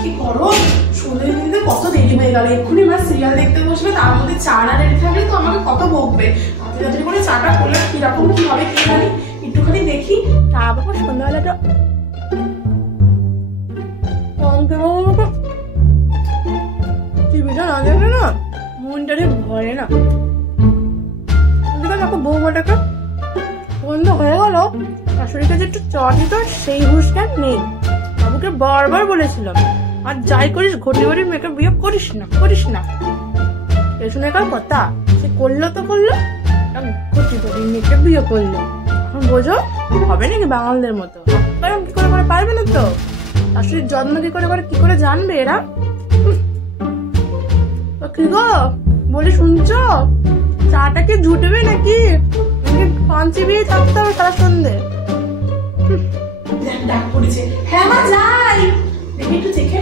কি গরম, সন্ধ্যে দিতে কত দেরি হয়ে গেল। এক্ষুনি আমার সিরিয়াল দেখতে বসবে, তার মধ্যে চা না রেডি থাকলে তো আমাকে কত বকবে। তাড়াতাড়ি করে চাটা করলে কিরকম কি হবে কে জানি, একটুখানি দেখি। তারপর সন্ধ্যাবেলাটা টিভিটা না দেখলে না মনটা ভরে না। দেখো বৌমাটাকে বন্ধ হয়ে গেল, শাশুড়িকে যে একটু চট দিত সেই হুঁশটা নেই। বাবুকে বারবার বলেছিলাম আর যাই করিস ঘটি বাড়ি মেয়েকে বিয়ে করিস না করিস না। শুনে কার কথা, সে করলো তো করলো, ঘটি বাড়ি মেয়েকে বিয়ে করলো। এখন বোঝো হবে নাকি বাঙালদের মতো, কারণ কি করে পারবে না তো। শাশুড়ির যত্ন কি করে কি করে জানবে এরা। কি গো বলি শুনছো, চাটা কি জুটবে নাকি পাঞ্চি বিয়ে থাকতে হবে সারা সন্ধে। ডাক পড়েছে, হ্যাঁ মা যাই, দেখি একটু দেখে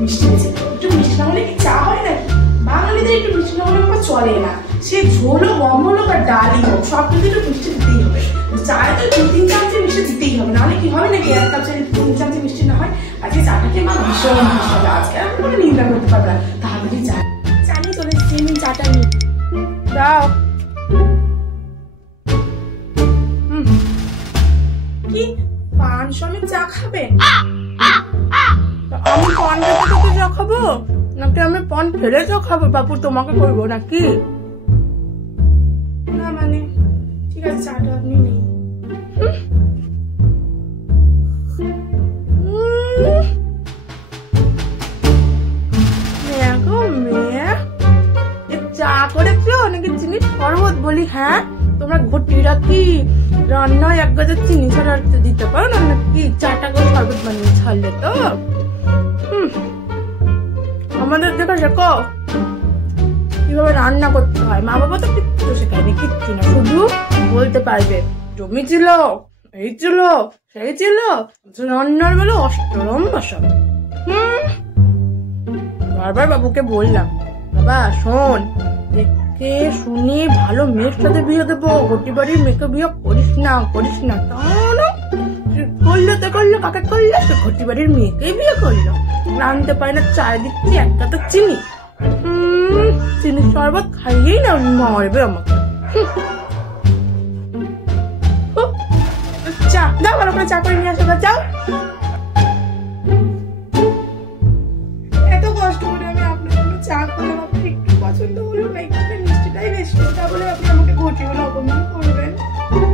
মিষ্টি হয়েছে। একটু মিষ্টি না হলে কি চা হয় নাকি, বাঙালিদের একটু মিষ্টি না হলে চলে না। সে ঝোল হোক গম হোক আর ডালই হোক, সব কিন্তু একটু মিষ্টি দিতেই হবে। চায়ে তো 2-3 চামচে মিষ্টি দিতেই হবে, নাহলে কি হবে নাকি 1 কাপ চায়ে 3 চামচে মিষ্টি না হয়। আজকে চাটাকে মা ভীষণ মিষ্টি হবে, আজকে আমি কোনো নিন্দা করতে পারবো না। তাহলে চা চানি চলে এসেছি, চাটা নিই দাও। কি পান সমেত চা খাবে? আমি পান খেতে চা খাবো নাকি আমি পান ফেলে চা খাবো? বাপু তোমাকে করবো নাকি? না মানে ঠিক আছে, চাটা আপনি নেই। চা করেছো নাকি চিনি শরবত? বলি হ্যাঁ, তোমরা ঘটিরা কি রান্নায় 1 গাজা চিনি ছাড়া দিতে পারো না নাকি? চাটা করে শরবত বানিয়ে ছাড়লে তো। আমাদের দেখো শেখো কিভাবে রান্না করতে হয়। মা বাবা তো কিচ্ছু শেখায়নি, কিচ্ছু না, শুধু বলতে পারবে জমি ছিল, এই ছিল, সেই ছিল, রান্নার বেলা অষ্টরম্ভা সব। বারবার বাবুকে বললাম, বাবা শোন, দেখে শুনে ভালো মেয়ের সাথে বিয়ে দেবো, ঘটি বাড়ির মেয়েকে বিয়ে করিস না করিস না। তাহলে করলো তো করলো, কাকে করলো? সে ঘটি বাড়ির মেয়েকেই বিয়ে করলো। রাঁধতে পারে না, চায় দিচ্ছি 1 কাপ চিনি, চিনির শরবত খাইয়েই না মরবে আমাকে। চা দাও, ভালো করে চা করে নিয়ে আসো, যাও। এত কষ্ট করে আমি আপনার জন্য চা করলাম, আপনার একটু পছন্দ হলো না, একটু মিষ্টিটাই বেশি, তা বলে আপনি আমাকে ঘটি বলে অপমান করবেন।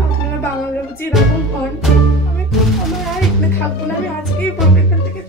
আপনারা বাঙালিরা বুঝি এরকম হন। আমি আর এখানে থাকবো না, আমি আজকেই এখান থেকে